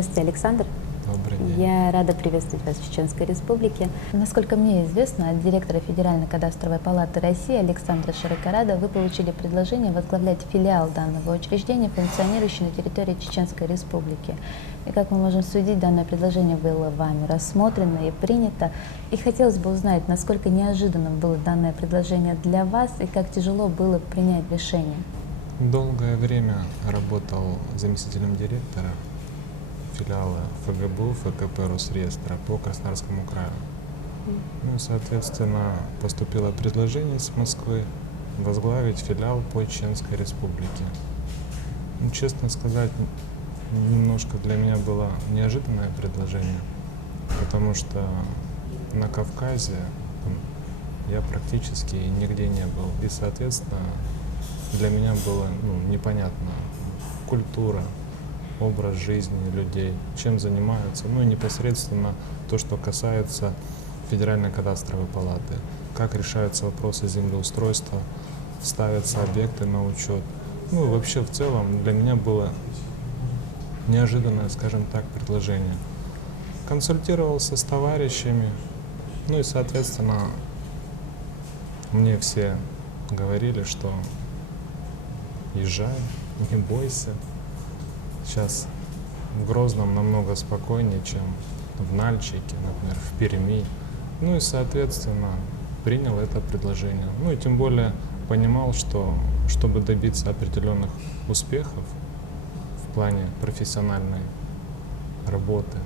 Здравствуйте, Александр. Добрый день. Я рада приветствовать вас в Чеченской Республике. Насколько мне известно, от директора Федеральной кадастровой палаты России Александра Шарыкарада вы получили предложение возглавлять филиал данного учреждения, функционирующий на территории Чеченской Республики. И как мы можем судить, данное предложение было вами рассмотрено и принято. И хотелось бы узнать, насколько неожиданным было данное предложение для вас и как тяжело было принять решение. Долгое время работал заместителем директора филиала ФГБУ, ФКП Росреестра по Краснодарскому краю. Ну и, соответственно, поступило предложение с Москвы возглавить филиал по Чеченской Республике. Ну, честно сказать, немножко для меня было неожиданное предложение, потому что на Кавказе я практически нигде не был. И, соответственно, для меня было непонятно культура, образ жизни людей, чем занимаются, ну и непосредственно то, что касается Федеральной кадастровой палаты, как решаются вопросы землеустройства, ставятся объекты на учет. Ну и вообще в целом для меня было неожиданное, скажем так, предложение. Консультировался с товарищами, ну и соответственно мне все говорили, что езжай, не бойся. Сейчас в Грозном намного спокойнее, чем в Нальчике, например, в Перми. Ну и, соответственно, принял это предложение. Ну и тем более понимал, что чтобы добиться определенных успехов в плане профессиональной работы,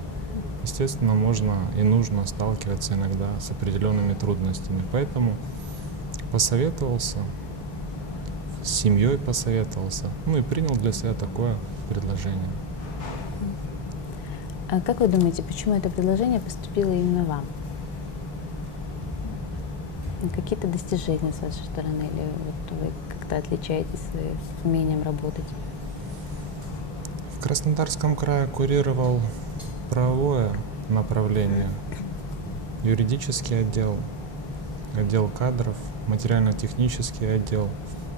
естественно, можно и нужно сталкиваться иногда с определенными трудностями. Поэтому посоветовался, с семьей посоветовался, ну и принял для себя такое предложение. А как вы думаете, почему это предложение поступило именно вам? Какие-то достижения с вашей стороны, или вот вы как-то отличаетесь своим умением работать? В Краснодарском крае курировал правовое направление, юридический отдел, отдел кадров, материально-технический отдел.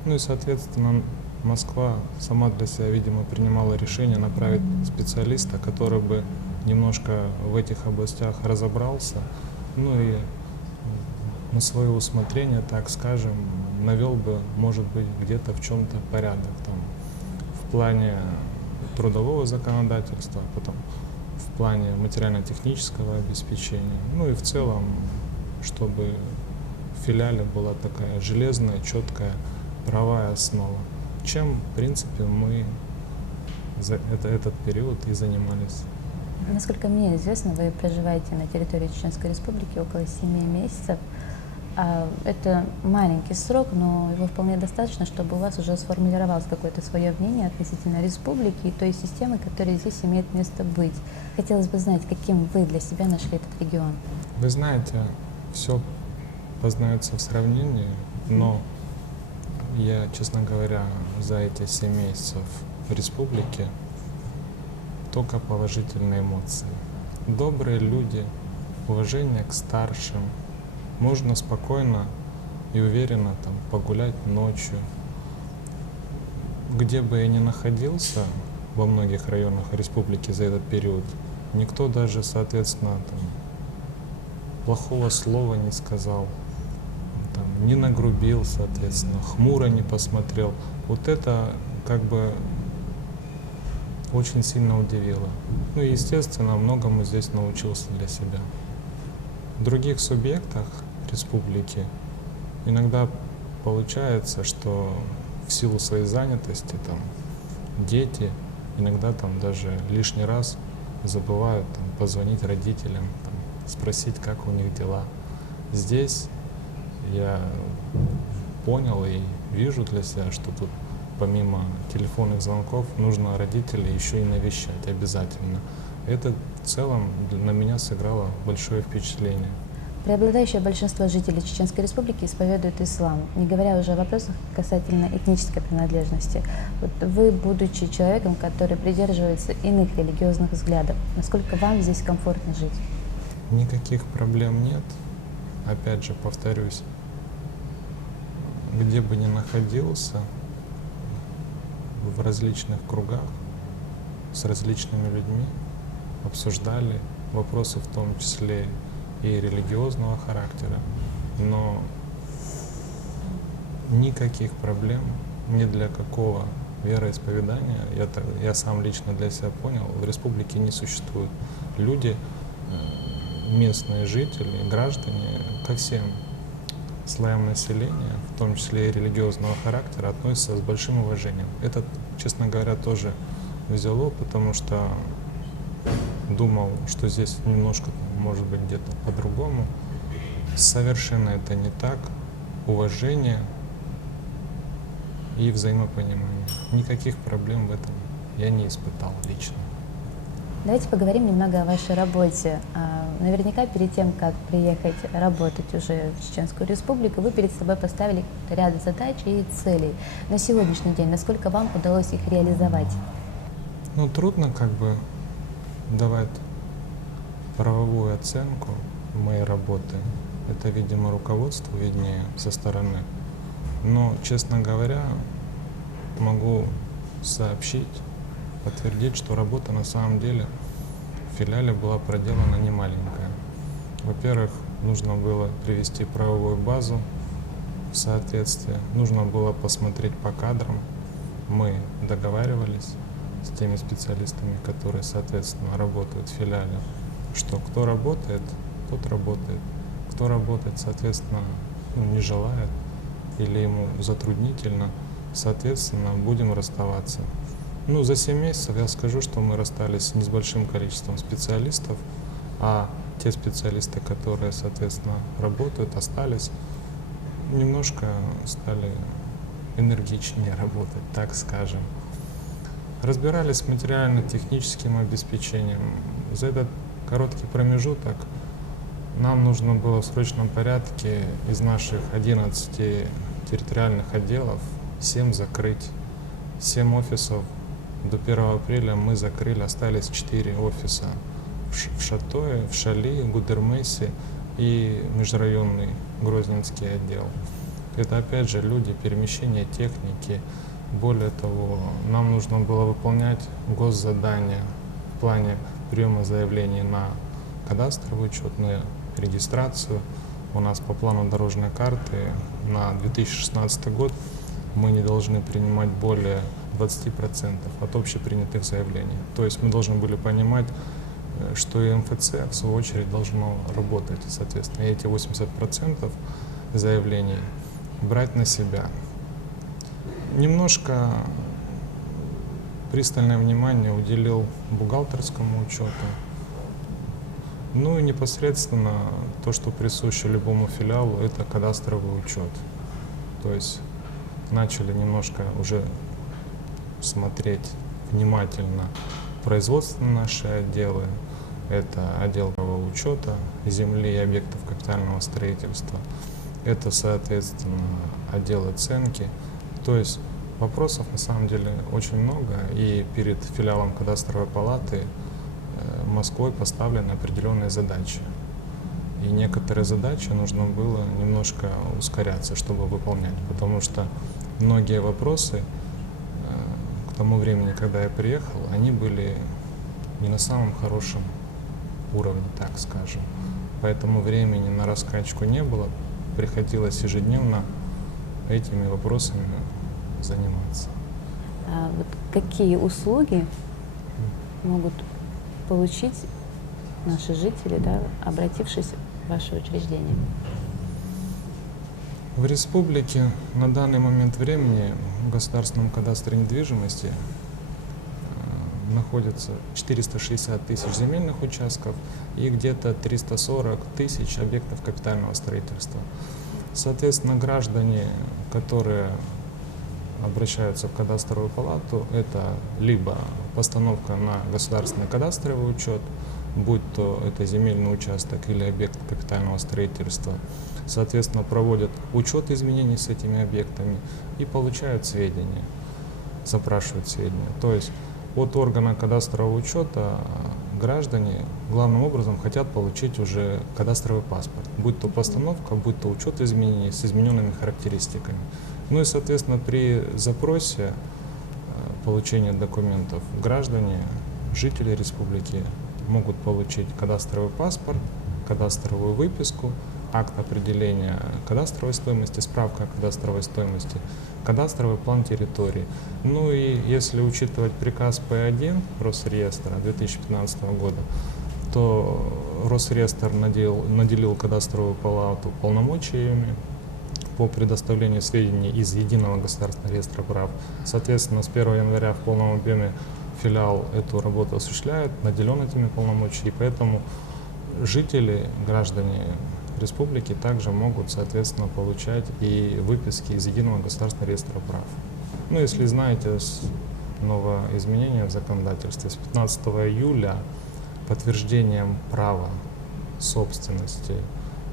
Ну и, соответственно, Москва сама для себя, видимо, принимала решение направить специалиста, который бы немножко в этих областях разобрался, ну и на свое усмотрение, так скажем, навел бы, может быть, где-то в чем-то порядок там, в плане трудового законодательства, потом в плане материально-технического обеспечения, ну и в целом, чтобы в филиале была такая железная, четкая правовая основа, чем, в принципе, мы за этот период и занимались. Насколько мне известно, вы проживаете на территории Чеченской Республики около 7 месяцев. Это маленький срок, но его вполне достаточно, чтобы у вас уже сформулировалось какое-то свое мнение относительно республики и той системы, которая здесь имеет место быть. Хотелось бы знать, каким вы для себя нашли этот регион. Вы знаете, все познается в сравнении, но я, честно говоря, за эти 7 месяцев в республике только положительные эмоции. Добрые люди, уважение к старшим. Можно спокойно и уверенно там погулять ночью. Где бы я ни находился во многих районах республики за этот период, никто даже, соответственно, там, плохого слова не сказал, там, не нагрубил, соответственно, хмуро не посмотрел. Вот это как бы очень сильно удивило. Ну и, естественно, многому здесь научился для себя. В других субъектах республики иногда получается, что в силу своей занятости там дети иногда там даже лишний раз забывают там, позвонить родителям, там, спросить, как у них дела. Здесь я понял и вижу для себя, что тут помимо телефонных звонков нужно родителей еще и навещать обязательно. Это в целом на меня сыграло большое впечатление. Преобладающее большинство жителей Чеченской Республики исповедуют ислам, не говоря уже о вопросах касательно этнической принадлежности. Вот вы, будучи человеком, который придерживается иных религиозных взглядов, насколько вам здесь комфортно жить? Никаких проблем нет. Опять же, повторюсь, где бы ни находился, в различных кругах, с различными людьми, обсуждали вопросы, в том числе и религиозного характера, но никаких проблем ни для какого вероисповедания, я сам лично для себя понял, в республике не существует. Люди, местные жители, граждане, ко всем слоям населения, в том числе и религиозного характера, относятся с большим уважением. Это, честно говоря, тоже взяло, потому что думал, что здесь немножко, может быть, где-то по-другому. Совершенно это не так. Уважение и взаимопонимание. Никаких проблем в этом я не испытал лично. Давайте поговорим немного о вашей работе. Наверняка перед тем, как приехать работать уже в Чеченскую Республику, вы перед собой поставили ряд задач и целей. На сегодняшний день, насколько вам удалось их реализовать? Ну, трудно давать правовую оценку моей работы. Это, видимо, руководству виднее со стороны. Но, честно говоря, могу сообщить, подтвердить, что работа на самом деле в филиале была проделана немаленькая. Во-первых, нужно было привести правовую базу в соответствие, нужно было посмотреть по кадрам. Мы договаривались с теми специалистами, которые, соответственно, работают в филиале, что кто работает, тот работает. Кто работает, соответственно, не желает или ему затруднительно, соответственно, будем расставаться. Ну, за 7 месяцев я скажу, что мы расстались не с большим количеством специалистов, а те специалисты, которые, соответственно, работают, остались, немножко стали энергичнее работать, так скажем. Разбирались с материально-техническим обеспечением. За этот короткий промежуток нам нужно было в срочном порядке из наших 11 территориальных отделов 7 закрыть. 7 офисов до 1 апреля мы закрыли, остались 4 офиса в Шатое, в Шали, Гудермесе и межрайонный Грозненский отдел. Это опять же люди, перемещение техники. Более того, нам нужно было выполнять госзадания в плане приема заявлений на кадастровый учет, на регистрацию. У нас по плану дорожной карты на 2016 год мы не должны принимать более 20% от общепринятых заявлений. То есть мы должны были понимать, что и МФЦ в свою очередь должно работать. Соответственно, эти 80% заявлений брать на себя. Немножко пристальное внимание уделил бухгалтерскому учету. Ну и непосредственно то, что присуще любому филиалу, это кадастровый учет. То есть начали немножко уже смотреть внимательно производственные наши отделы. Это отдел правового учета земли и объектов капитального строительства. Это, соответственно, отдел оценки. То есть вопросов на самом деле очень много, и перед филиалом кадастровой палаты Москвой поставлены определенные задачи. И некоторые задачи нужно было немножко ускоряться, чтобы выполнять, потому что многие вопросы к тому времени, когда я приехал, они были не на самом хорошем уровне, так скажем. Поэтому времени на раскачку не было, приходилось ежедневно этими вопросами заниматься. А вот какие услуги могут получить наши жители, да, обратившись в ваше учреждение? В республике на данный момент времени в государственном кадастре недвижимости находится 460 тысяч земельных участков и где-то 340 тысяч объектов капитального строительства. Соответственно, граждане, которые обращаются в кадастровую палату, это либо постановка на государственный кадастровый учет, будь то это земельный участок или объект капитального строительства, соответственно, проводят учет изменений с этими объектами и получают сведения, запрашивают сведения. То есть от органа кадастрового учета граждане главным образом хотят получить уже кадастровый паспорт, будь то постановка, будь то учет изменений с измененными характеристиками. Ну и, соответственно, при запросе получения документов граждане, жители республики могут получить кадастровый паспорт, кадастровую выписку, акт определения кадастровой стоимости, справка о кадастровой стоимости, кадастровый план территории. Ну и если учитывать приказ П1 Росреестра 2015 года, то Росреестр наделил кадастровую палату полномочиями по предоставлению сведений из Единого государственного реестра прав. Соответственно, с 1 января в полном объеме филиал эту работу осуществляет, наделен этими полномочиями, и поэтому жители, граждане республики также могут, соответственно, получать и выписки из Единого государственного реестра прав. Ну, если знаете, новое изменение в законодательстве с 15 июля подтверждением права собственности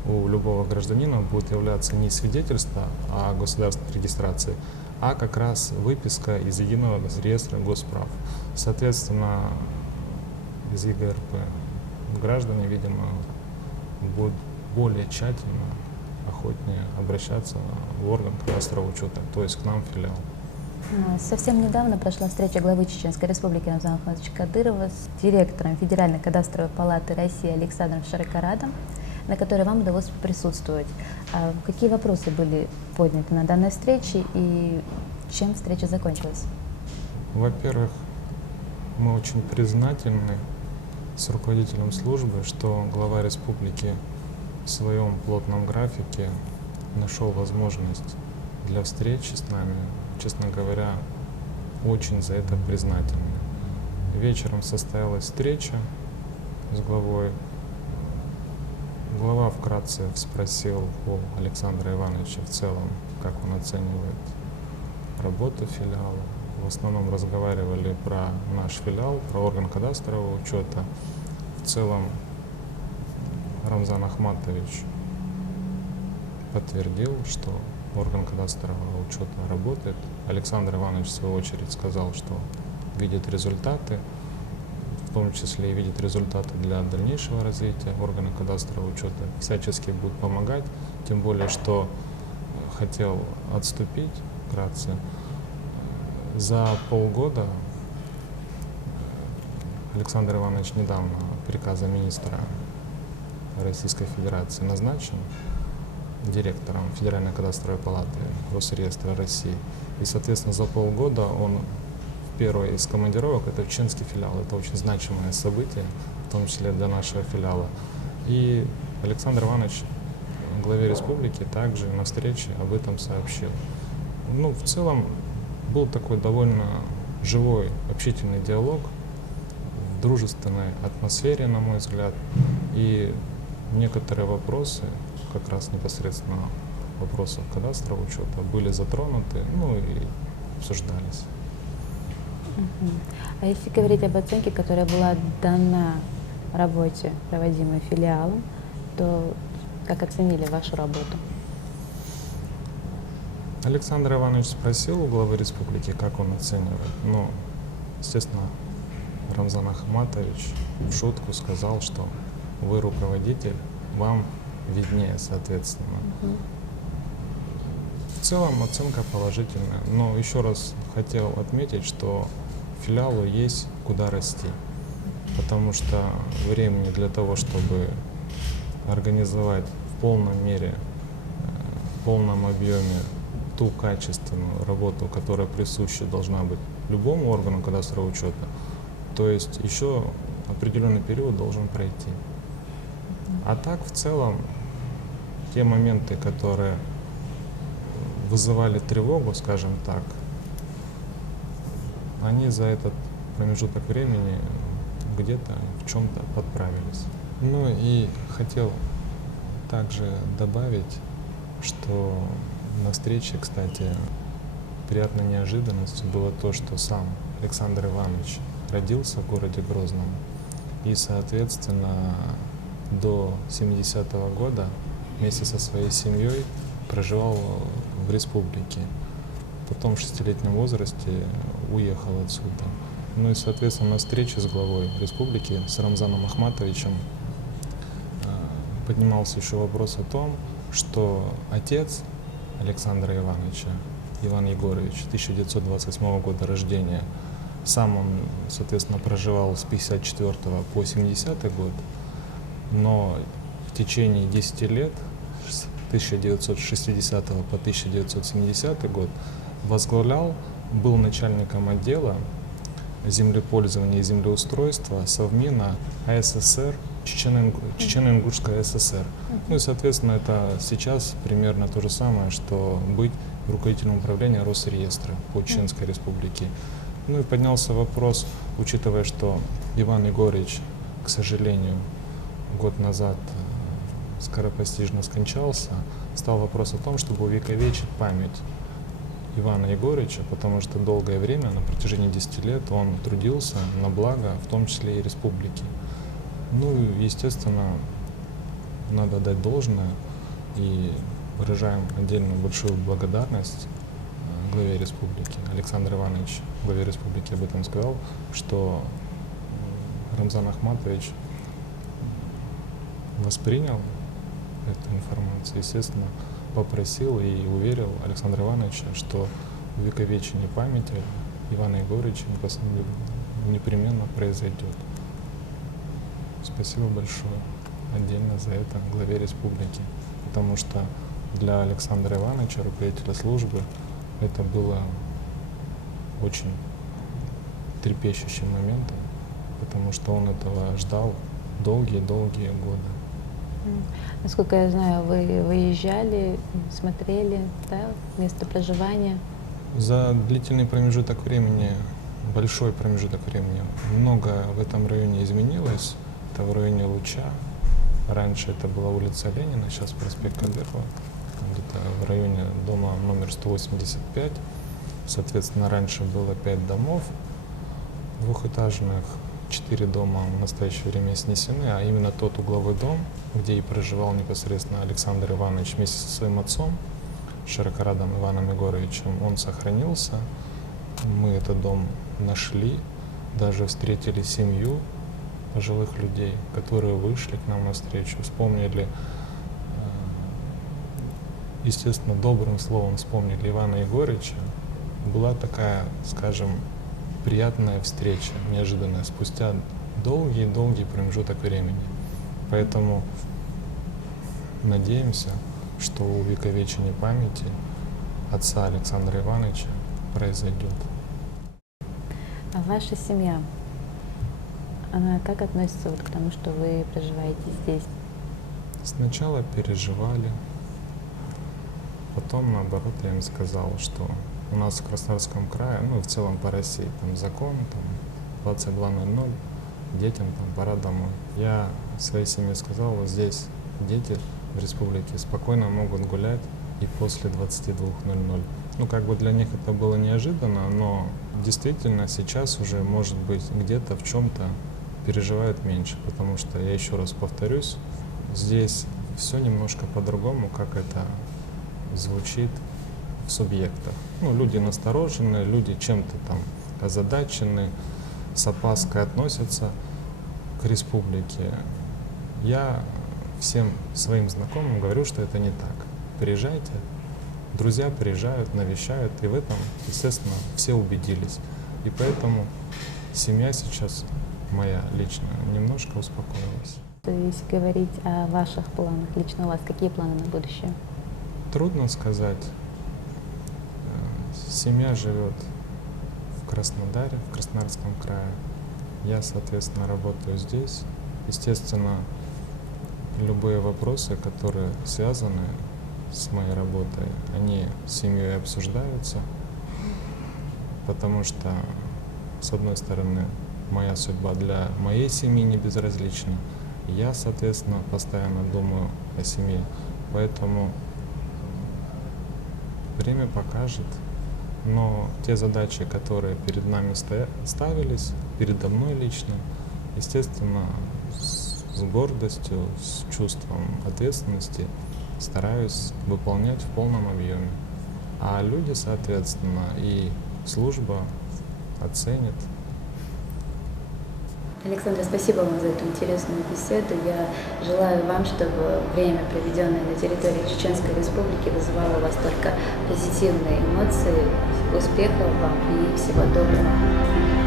у любого гражданина будет являться не свидетельство о государственной регистрации, а как раз выписка из Единого реестра госправ. Соответственно, из ЕГРП граждане, видимо, будут более тщательно, охотнее обращаться в орган кадастрового учета, то есть к нам в филиал. Совсем недавно прошла встреча главы Чеченской Республики Рамзана Ахматовича Кадырова с директором Федеральной кадастровой палаты России Александром Шарикарадом, на которой вам удалось присутствовать. Какие вопросы были подняты на данной встрече и чем встреча закончилась? Во-первых, мы очень признательны с руководителем службы, что глава республики в своем плотном графике нашел возможность для встречи с нами. Честно говоря, очень за это признательны. Вечером состоялась встреча с главой. Глава вкратце спросил у Александра Ивановича в целом, как он оценивает работу филиала. В основном разговаривали про наш филиал, про орган кадастрового учета. В целом Рамзан Ахматович подтвердил, что орган кадастрового учета работает. Александр Иванович, в свою очередь, сказал, что видит результаты, в том числе и видит результаты для дальнейшего развития органа кадастрового учета, всячески будет помогать, тем более, что хотел отступить вкратце. За полгода Александр Иванович недавно приказом министра Российской Федерации назначен директором Федеральной кадастровой палаты Росреестра России. И, соответственно, за полгода он в первой из командировок, это чеченский филиал, это очень значимое событие, в том числе для нашего филиала. И Александр Иванович главе республики также на встрече об этом сообщил. Ну, в целом, был такой довольно живой, общительный диалог в дружественной атмосфере, на мой взгляд, и некоторые вопросы, как раз непосредственно вопросов кадастрового учета, были затронуты, ну и обсуждались. А если говорить об оценке, которая была дана работе, проводимой филиалом, то как оценили вашу работу? Александр Иванович спросил у главы республики, как он оценивает. Ну, естественно, Рамзан Ахматович в шутку сказал, что вы руководитель, вам виднее, соответственно. В целом оценка положительная, но еще раз хотел отметить, что филиалу есть куда расти, потому что времени для того, чтобы организовать в полном мере, в полном объеме ту качественную работу, которая присуща должна быть любому органу кадастрового учета, то есть еще определенный период должен пройти. А так, в целом, те моменты, которые вызывали тревогу, скажем так, они за этот промежуток времени где-то в чем-то подправились. Ну и хотел также добавить, что на встрече, кстати, приятной неожиданностью было то, что сам Александр Иванович родился в городе Грозном и, соответственно, до 70-го года вместе со своей семьей проживал в республике. Потом в 6-летнем возрасте уехал отсюда. Ну и, соответственно, на встрече с главой республики, с Рамзаном Ахматовичем, поднимался еще вопрос о том, что отец Александра Ивановича, Иван Егорович, 1928 года рождения, Сам он, соответственно, проживал с 54 по 70 год, но в течение 10 лет, с 1960 по 1970 год, возглавлял, был начальником отдела землепользования и землеустройства Совмина АССР, Чечено-Ингушская ССР. Ну и, соответственно, это сейчас примерно то же самое, что быть руководителем управления Росреестра по Чеченской Республике. Ну и поднялся вопрос, учитывая, что Иван Егорович, к сожалению, год назад скоропостижно скончался, стал вопрос о том, чтобы увековечить память Ивана Егоровича, потому что долгое время, на протяжении 10 лет, он трудился на благо, в том числе и республики. Ну, естественно, надо дать должное и выражаем отдельную большую благодарность главе республики. Александр Иванович, главе республики, об этом сказал, что Рамзан Ахматович воспринял эту информацию, естественно, попросил и уверил Александра Ивановича, что увековечение памяти Ивана Егоровича непременно произойдет. Спасибо большое отдельно за это главе республики, потому что для Александра Ивановича, руководителя службы, это было очень трепещущим моментом, потому что он этого ждал долгие-долгие годы. Насколько я знаю, вы выезжали, смотрели, да, место проживания. За длительный промежуток времени, большой промежуток времени, многое в этом районе изменилось. Это в районе Луча. Раньше это была улица Ленина, сейчас проспект Кадырова. Где-то в районе дома номер 185. Соответственно, раньше было 5 домов двухэтажных. 4 дома в настоящее время снесены, а именно тот угловой дом, где и проживал непосредственно Александр Иванович вместе со своим отцом, Широкорадом Иваном Егоровичем, он сохранился. Мы этот дом нашли, даже встретили семью пожилых людей, которые вышли к нам навстречу, вспомнили, естественно, добрым словом вспомнили Ивана Егоровича. Была такая, скажем, приятная встреча, неожиданная, спустя долгий промежуток времени. Поэтому надеемся, что увековечение памяти отца Александра Ивановича произойдет. А ваша семья, она как относится вот к тому, что вы проживаете здесь? Сначала переживали, потом, наоборот, я им сказал, что у нас в Краснодарском крае, ну и в целом по России, там закон, там 22:00, детям там пора домой. Я своей семье сказал, вот здесь дети в республике спокойно могут гулять и после 22:00. Ну, как бы для них это было неожиданно, но действительно сейчас уже, может быть, где-то в чем-то переживают меньше, потому что, я еще раз повторюсь, здесь все немножко по-другому, как это звучит в субъектах. Ну, люди насторожены, люди чем-то там озадачены, с опаской относятся к республике. Я всем своим знакомым говорю, что это не так. Приезжайте, друзья приезжают, навещают, и в этом, естественно, все убедились. И поэтому семья сейчас моя личная немножко успокоилась. Если говорить о ваших планах, лично у вас, какие планы на будущее? Трудно сказать. Семья живет в Краснодаре, в Краснодарском крае. Я, соответственно, работаю здесь. Естественно, любые вопросы, которые связаны с моей работой, они с семьей обсуждаются, потому что, с одной стороны, моя судьба для моей семьи не безразлична. Я, соответственно, постоянно думаю о семье, поэтому время покажет. Но те задачи, которые перед нами ставились, передо мной лично, естественно, с гордостью, с чувством ответственности стараюсь выполнять в полном объеме. А люди, соответственно, и служба оценят. Александр, спасибо вам за эту интересную беседу. Я желаю вам, чтобы время, проведенное на территории Чеченской Республики, вызывало у вас только позитивные эмоции. Успехов вам и всего доброго.